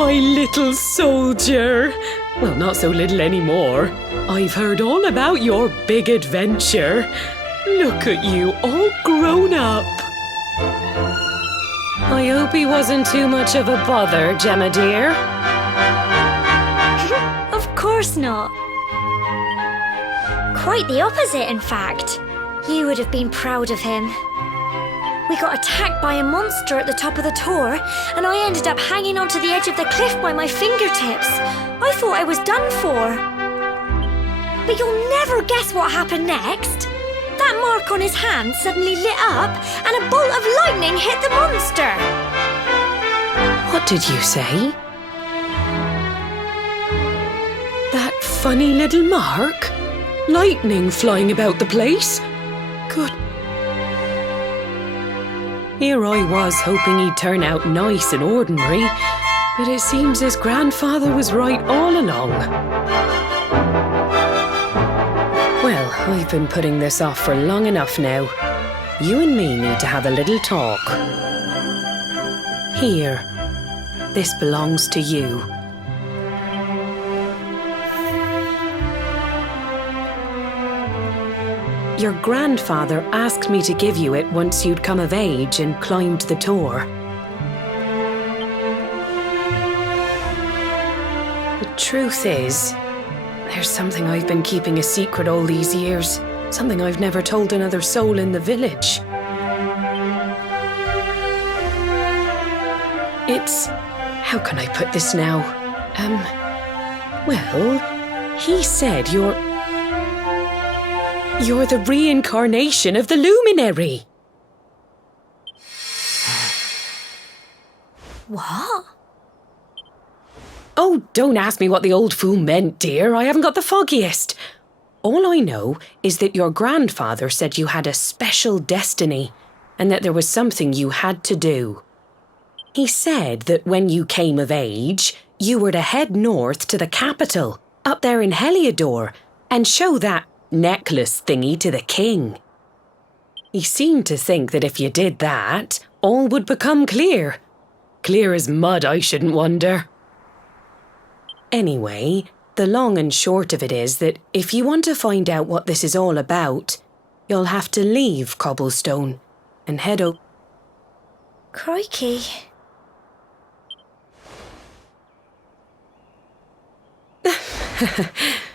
my little soldier. Well, not so little anymore. I've heard all about your big adventure. Look at you, all grown up. I hope he wasn't too much of a bother, Gemma dear. Of course not. Quite the opposite, in fact. You would have been proud of him. We got attacked by a monster at the top of the tour, and I ended up hanging onto the edge of the cliff by my fingertips. I thought I was done for. But you'll never guess what happened next. That mark on his hand suddenly lit up, and a bolt of lightning hit the monster. What did you say? That funny little mark? Lightning flying about the place? Good. Here I was hoping he'd turn out nice and ordinary, but it seems his grandfather was right all along. Well, I've been putting this off for long enough now. You and me need to have a little talk. Here, this belongs to you. Your grandfather asked me to give you it once you'd come of age and climbed the tour. The truth is, there's something I've been keeping a secret all these years. Something I've never told another soul in the village. It's... how can I put this now? Well, he said you're the reincarnation of the luminary. What? Oh, don't ask me what the old fool meant, dear. I haven't got the foggiest. All I know is that your grandfather said you had a special destiny and that there was something you had to do. He said that when you came of age, you were to head north to the capital, up there in Heliodor, and show that necklace thingy to the king. He seemed to think that if you did that, all would become clear. Clear as mud, I shouldn't wonder. Anyway, the long and short of it is that if you want to find out what this is all about, you'll have to leave Cobblestone and head up. Crikey.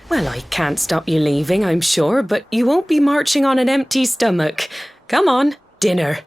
Well, I can't stop you leaving, I'm sure, but you won't be marching on an empty stomach. Come on, dinner.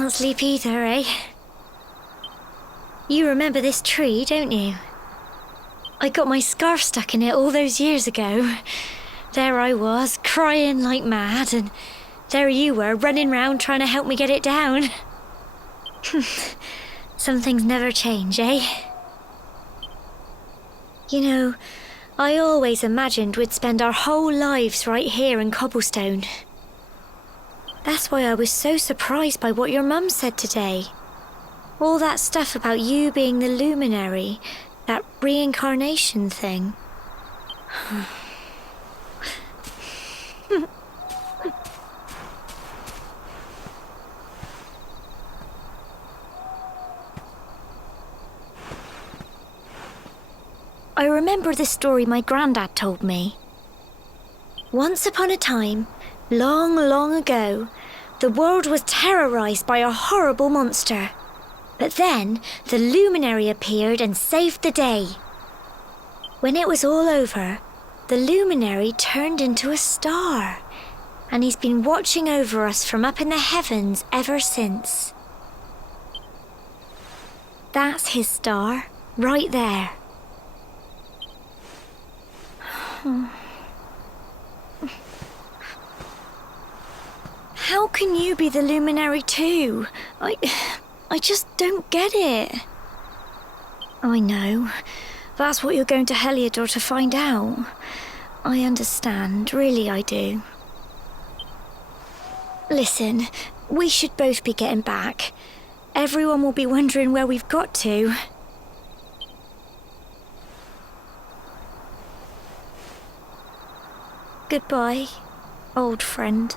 can't sleep either, eh? You remember this tree, don't you? I got my scarf stuck in it all those years ago. There I was, crying like mad, and there you were, running round trying to help me get it down. Some things never change, eh? You know, I always imagined we'd spend our whole lives right here in Cobblestone. That's why I was so surprised by what your mum said today. All that stuff about you being the luminary, that reincarnation thing. I remember the story my granddad told me. Once upon a time, long, long ago, the world was terrorized by a horrible monster. But then, the luminary appeared and saved the day. When it was all over, the luminary turned into a star, and he's been watching over us from up in the heavens ever since. That's his star, right there. How can you be the luminary too? I just don't get it. I know. That's what you're going to Heliodor to find out. I understand, really I do. Listen, we should both be getting back. Everyone will be wondering where we've got to. Goodbye, old friend.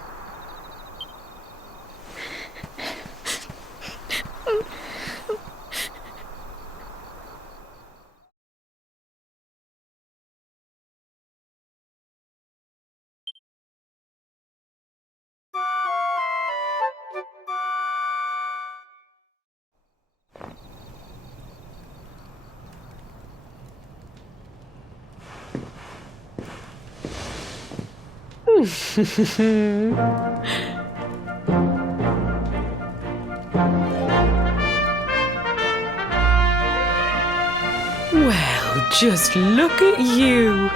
Well, just look at you.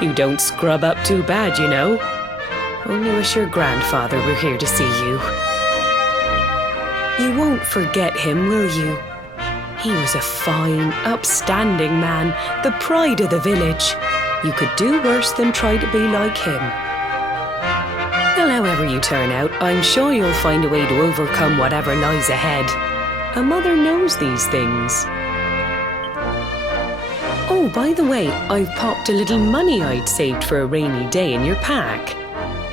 You don't scrub up too bad, you know. Only wish your grandfather were here to see you. You won't forget him, will you? He was a fine, upstanding man, the pride of the village. You could do worse than try to be like him. Well, however you turn out, I'm sure you'll find a way to overcome whatever lies ahead. A mother knows these things. Oh, by the way, I've popped a little money I'd saved for a rainy day in your pack.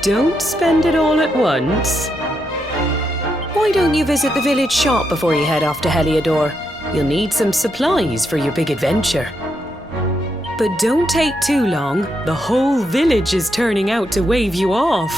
Don't spend it all at once. Why don't you visit the village shop before you head off to Heliodor? You'll need some supplies for your big adventure. But don't take too long. The whole village is turning out to wave you off.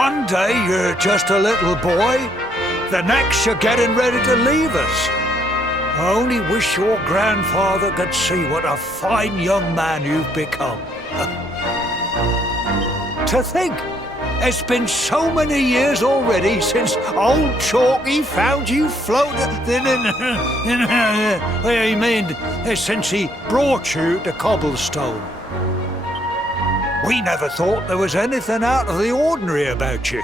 One day you're just a little boy, the next you're getting ready to leave us. I only wish your grandfather could see what a fine young man you've become. To think, it's been so many years already since old Chalky found you floating since he brought you to Cobblestone. We never thought there was anything out of the ordinary about you.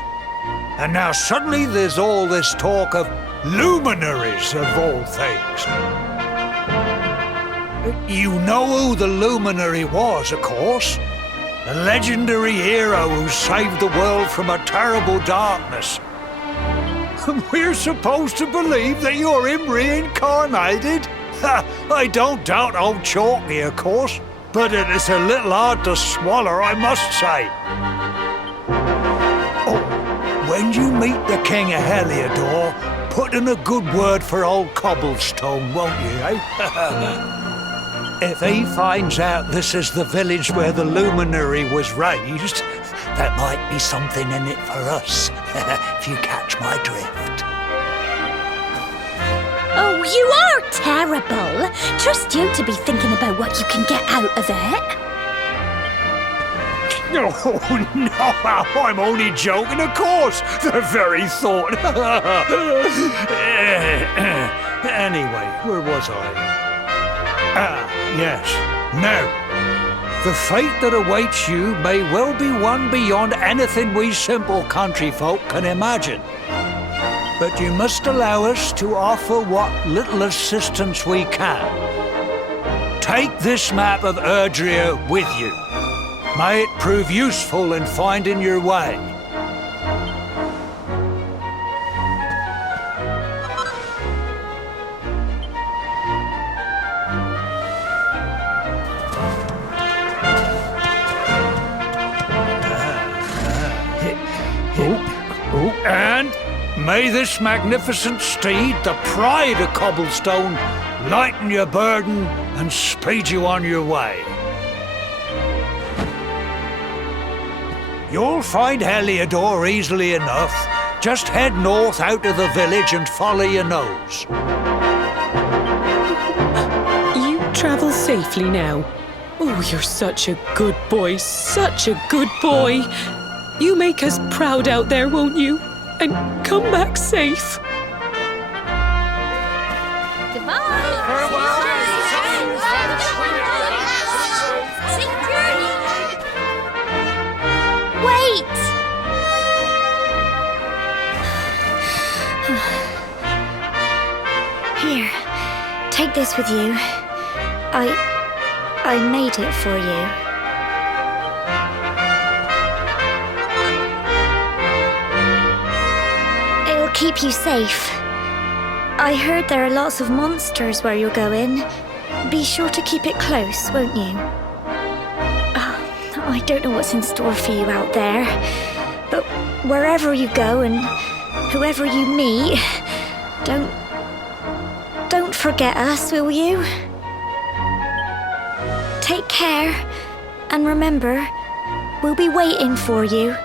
And now suddenly there's all this talk of luminaries of all things. You know who the luminary was, of course. A legendary hero who saved the world from a terrible darkness. We're supposed to believe that you're him reincarnated? I don't doubt old Chalky, of course, but it is a little hard to swallow, I must say. Oh, when you meet the King of Heliodor, put in a good word for old Cobblestone, won't you, eh? If he finds out this is the village where the luminary was raised, there might be something in it for us, if you catch my drift. Oh, you are terrible. Trust you to be thinking about what you can get out of it. Oh, no, I'm only joking, of course. The very thought. Anyway, where was I? Yes. Now, the fate that awaits you may well be one beyond anything we simple country folk can imagine. But you must allow us to offer what little assistance we can. Take this map of Erdrea with you. May it prove useful in finding your way. And may this magnificent steed, the pride of Cobblestone, lighten your burden and speed you on your way. You'll find Heliodor easily enough. Just head north out of the village and follow your nose. You travel safely now. Oh, you're such a good boy, such a good boy. You make us proud out there, won't you? And come back safe. Goodbye. Wait! Here, take this with you. I made it for you. It'll keep you safe. I heard there are lots of monsters where you're going. Be sure to keep it close, won't you? I don't know what's in store for you out there, but wherever you go and whoever you meet, don't forget us, will you? Take care, and remember, we'll be waiting for you.